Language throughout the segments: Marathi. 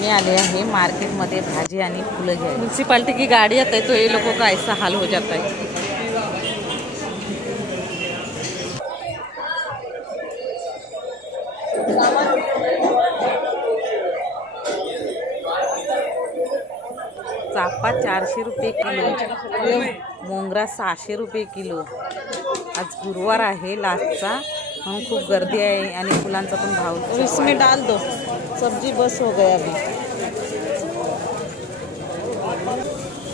मी आले आहे. मार्केटमध्ये भाजी आणि फुलं घ्यायला. म्यूनसिपालिटी की गाड़ी आता है तो ये लोगों का ऐसा हाल हो जाता है चाफा चारशे रुपये किलो. मोंगरा सहाशे रुपये किलो. आज गुरुवार आहे लास्टचा. म्हणून खूप गर्दी आहे आणि फुलांचा पण भाव इसमें डाल दो सब्जी बस हो गया अभी.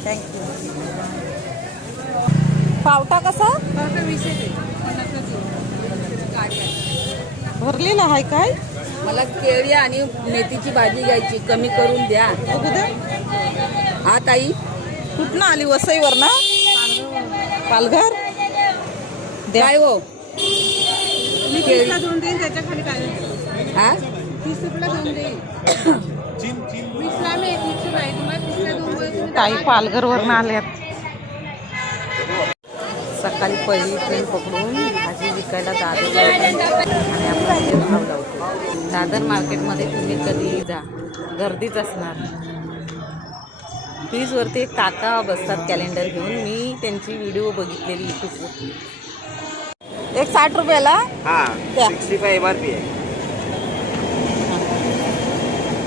थँक्यू पावटा कसा? भरलेला आहे काय मला केळी आणि मेथीची भाजी घ्यायची. कमी करून द्या. बघू दे. हा ताई. कुठनं आली वसईवर ना? पालघर? द्या. काय हो? हा? ताई पालघरवरनं आल्यात. सकाळी पहिली ट्रेन पकडून भाजी विकायला दादर आणि आपण भाव लावतो. दादर मार्केटमध्ये तुम्ही कधीही जा गर्दीच असणार. फ्रीजवरती एक काका बसतात कॅलेंडर घेऊन. मी त्यांची व्हिडिओ बघितलेली यूट्यूबवर एक साठ रुपयाला? हा. Sixty five M R P आहे.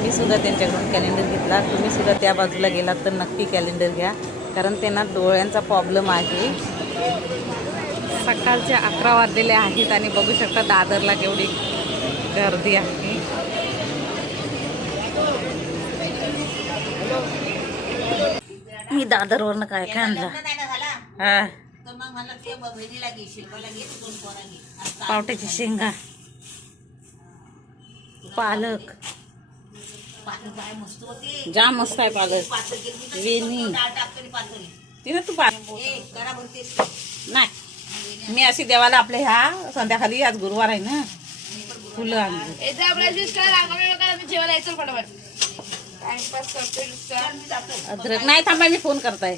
मी सुद्धा त्यांच्याकडून कॅलेंडर घेतला. तुम्ही सुद्धा त्या बाजूला गेलात तर नक्की कॅलेंडर घ्या. कारण त्यांना डोळ्यांचा प्रॉब्लेम आहे. सकाळचे अकरा वाजलेले आहेत आणि बघू शकता दादरला केवढी गर्दी आहे. मी दादरवरनं काय काय आणलं? पावट्याची शेंगा. पालक. जाम मस्त आहे पालक वेणी. तिने तू पा नाही. मी अशी देवाला आपल्या ह्या संध्याकाळी आज गुरुवार आहे ना. फुलं आणली. अद्रक नाही थांबा मी फोन करताय.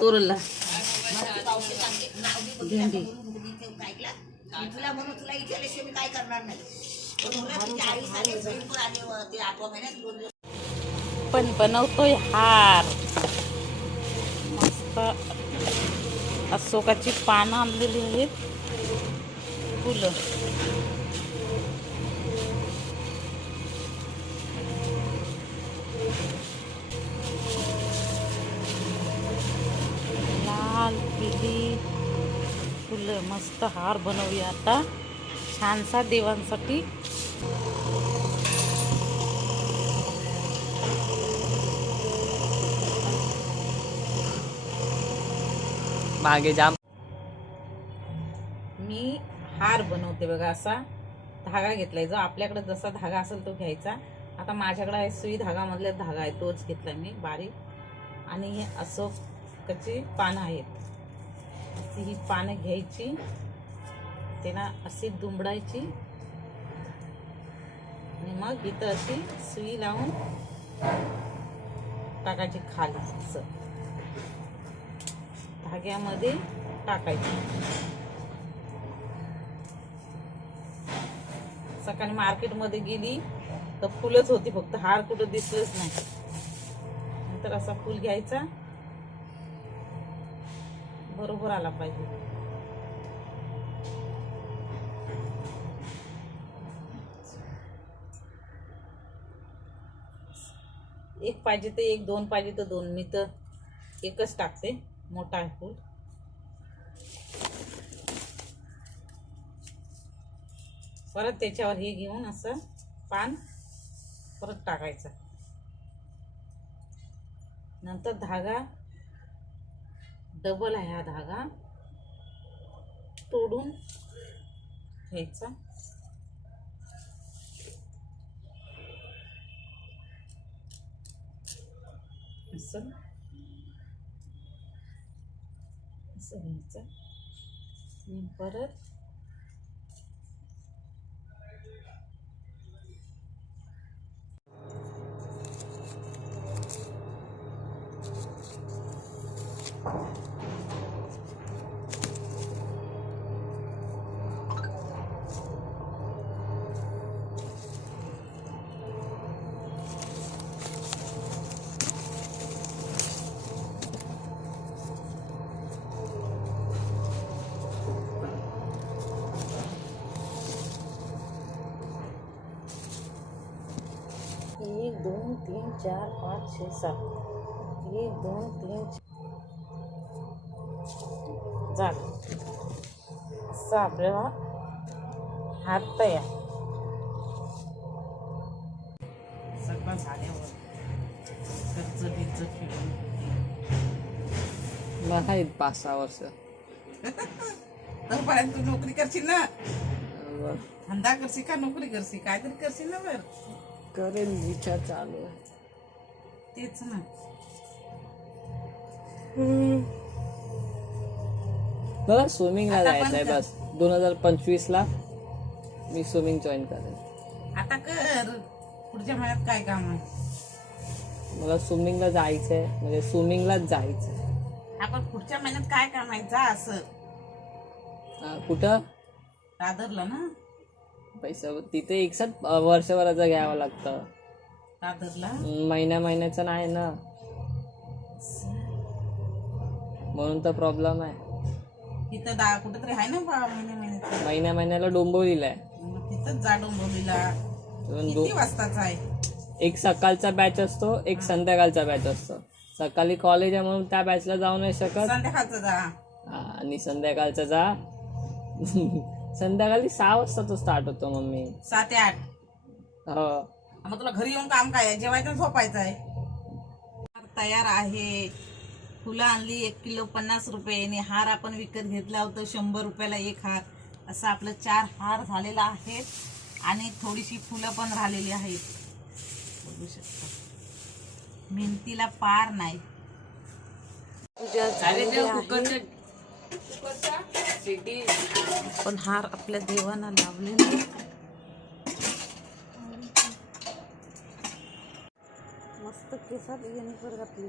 तोरला भेंडी. तुला म्हणून तुला इथे मी काय करणार नाही. पण बनवतोय हार. मस्त. अशोकाची पानं आणलेली आहेत. फुलं. लाल पिली फुलं. मस्त हार बनवूया आता. छानसा देवांसाठी. मागे जाम मी हार बनवते बघा असा. धागा घेतलाय जो. आपल्याकडे जसा धागा असेल तो घ्यायचा. आता माझ्याकडे आहे सुई धागामधला धागा आहे. तोच घेतला मी बारीक. आणि हे अशोकाची पानं आहेत. ही पानं घ्यायची. त्यांना अशी दुमडायची. मग इथं अशी सुई लावून टाकायची खाली असं धाग्यामध्ये टाकायची. सकाळी मार्केटमध्ये गेली तर फुलच होती फक्त. हार कुठं दिसलंच नाही. नंतर असा फुल घ्यायचा. बरोबर आला पाहिजे. एक पाहिजे तर एक दोन पाहिजे तर दोन. मी तर एकच टाकते. मोठा आहे फूल. परत त्याच्यावर हे घेऊन असं पान परत टाकायचं. नंतर धागा. डबल आहे हा धागा. तोडून घ्यायचा. असं असं घ्यायचं आणि परत चार पाच छे सात एक दोन तीन झालं असं आपल्याला हात तयार सगळं झाल्यावर कर्ज बिर्ज फिरून मला आहेत पाच सहा वर्ष तोपर्यंत तू नोकरी करशील ना धंदा करशील का नोकरी करशील काहीतरी करशील ना बर करेल विचार चालू आहे तेच ना. मला स्विमिंगला आता जायचं आहे पण बस. दोन हजार पंचवीस ला मी स्विमिंग जॉईन करेन. आता कर. पुढच्या महिन्यात काय काम आहे? मला स्विमिंगला जायचं आहे म्हणजे स्विमिंगलाच जायचं आहे आपण पुढच्या महिन्यात काय काम आहे? जा असं. हा, कुठं? दादरला ना. पैसा तिथे एकसाथ अ, वर्षभराचं घ्यावं लागतं. महिन्या महिन्याचं नाही ना. म्हणून तर प्रॉब्लेम आहे. तिथं दा कुठेतरी आहे ना बा महिने महिन्यात महिन्या महिन्याला डोंबिवलीला आहे. मग तिथंच जा डोंबिवलीला. दोन- दो- किती वाजताचा आहे? एक सकाळचा बॅच असतो एक संध्याकाळचा बॅच असतो. सकाळी कॉलेज आहे म्हणून त्या बॅचला जाऊ नाही शकत. संध्याकाळचं जा. हा, आणि संध्याकाळचा जा. संध्याकाळी सहा वाजता तो स्टार्ट होतो मम्मी. सात ते आठ. हो. मग तुला घरी येऊन काम काय आहे? जेवायचं झोपायचं आहे. तयार आहे. फुलं आणली एक किलो पन्नास रुपये. हार आपण विकत घेतला होता शंभर रुपयाला एक हार. असं आपलं चार हार झालेला आहे. आणि थोडीशी फुलं पण राहिलेली आहेत. बघू शकता. मेहनतीला पार नाही. पण हार आपल्या देवांना लावलेला मस्त केसात येणे घातली